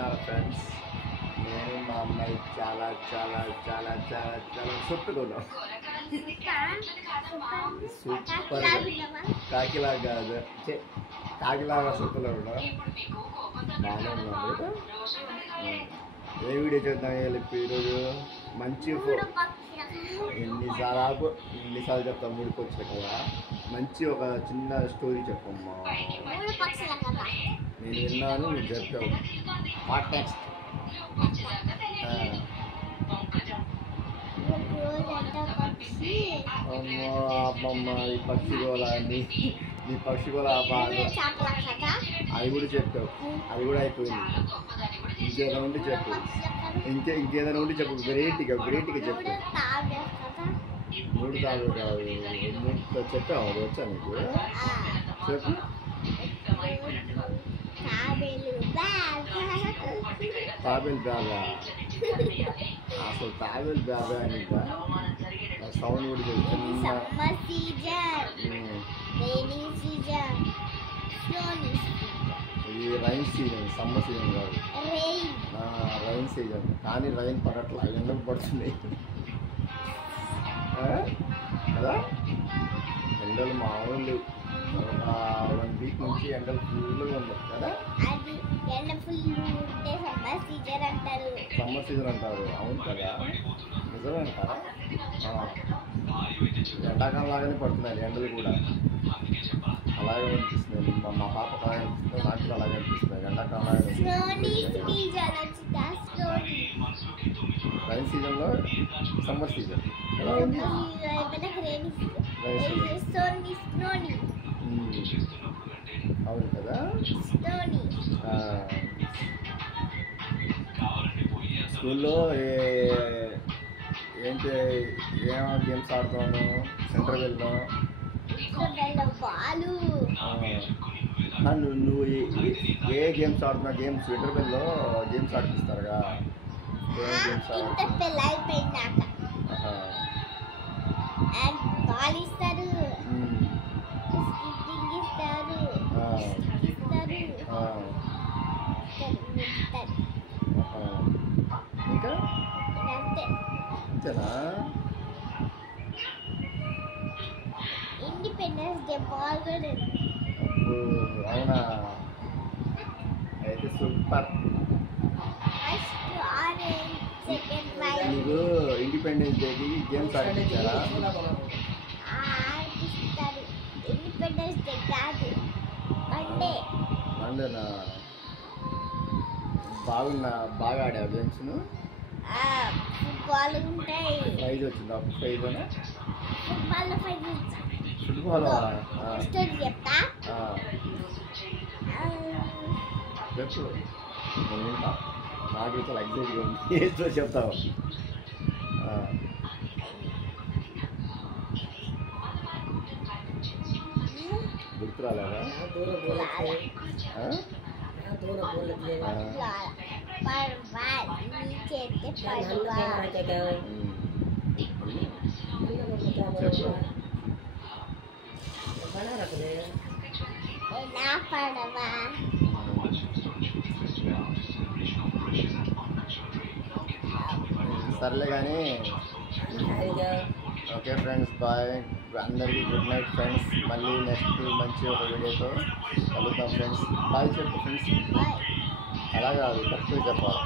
ఉన్నారు ఫ్రెండ్స్. నేను మా అమ్మాయి చాలా చాలా చాలా చాలా చాలా సూపర్గా ఉన్నాం. సూపర్ కాకిలా కాదు, కాకిలాగా సూపర్గా ఉన్నాం. బాగానే ఉన్నాం. ఏ వీడియో చేద్దాం వెళ్ళి ఈరోజు మంచి ఎన్నిసార్లు చెప్తాం మూడుకి వచ్చా కదా. మంచి ఒక చిన్న స్టోరీ చెప్పమ్మా. నేను విన్నాను, నువ్వు చెప్పావు. Part next. అమ్మమ్మ ఈ పక్షి గోళ నీ పక్షి గోళ బాగా అది కూడా చెప్పావు. అది కూడా అయిపోయింది. ఇంకేదైనా ఉంటే చెప్పు. ఇంకేదైనా ఉంటే చెప్పు. వెరైటీగా చెప్పు. 3 తాళ్ళు కాదు, 3 చెప్పావు. అది వచ్చా నీకు? చెప్పు. తాబేలు బ్యాగా అసలు తాబేలు బ్యాగా అని సౌండ్ కూడా చిన్న ఇది రైన్ సీజన్, సమ్మర్ సీజన్ కాదు, రైన్ సీజన్. కానీ రైన్ పడట్లా, ఎండలు పడుతున్నాయి కదా. ఎండలు మామూలు 1 వీక్ నుంచి ఎండలు ఫుల్గా ఉన్నాయి కదా. సమ్మర్ సీజన్ అంటారు. అవును కదా, నిజమే అంటారా? ఎండాకాలం లాగానే పడుతున్నాయి ఎండలు కూడా. అలాగే అనిపిస్తుంది. మా పాప అలాగే అనిపిస్తుంది, నాకు కూడా అలాగే అనిపిస్తుంది. ఎండాకాలం రైన్ సీజన్లో సమ్మర్ సీజన్ అవును కదా. స్కూల్లో ఏంటి ఏమో గేమ్స్ ఆడుతాను. సెంటర్ వెళ్ళాను. నువ్వు ఏ గేమ్స్ ఆడుతున్నా? గేమ్స్ ఇంటర్వెల్లో గేమ్స్ ఆడిపిస్తారుగా. ఇంకా అంతేనా? ఇండిపెండెన్స్ డే బాగా. అవునా? అయితే సూపర్. నీకు ఇండిపెండెన్స్ డేకి గేమ్స్ ఆడిపించారా? ఇండిపెండెన్స్ డే కాదు, మండేనా? బాగా ఆడావు గేమ్స్. ఫుట్బాల్ ఉంటాయి. ప్రైజ్ వచ్చిందా? ప్రైజ్ ఫుట్బాల్ చెప్తా. చెప్పు, నేను వింటా. నాకు చాలా ఎగ్జైట్గా ఉంది. ఏదో చెప్తావు. గుర్తు రాలేదా? సర్లే కానీ ఓకే ఫ్రెండ్స్, బాయ్. అందరికీ గుడ్ నైట్ ఫ్రెండ్స్. మళ్ళీ నెక్స్ట్ మంచి ఒక వీడియోతో కలుద్దాం ఫ్రెండ్స్. బాయ్ చెప్పు ఫ్రెండ్స్. అలా కాదు, కరెక్ట్గా చెప్పాలి.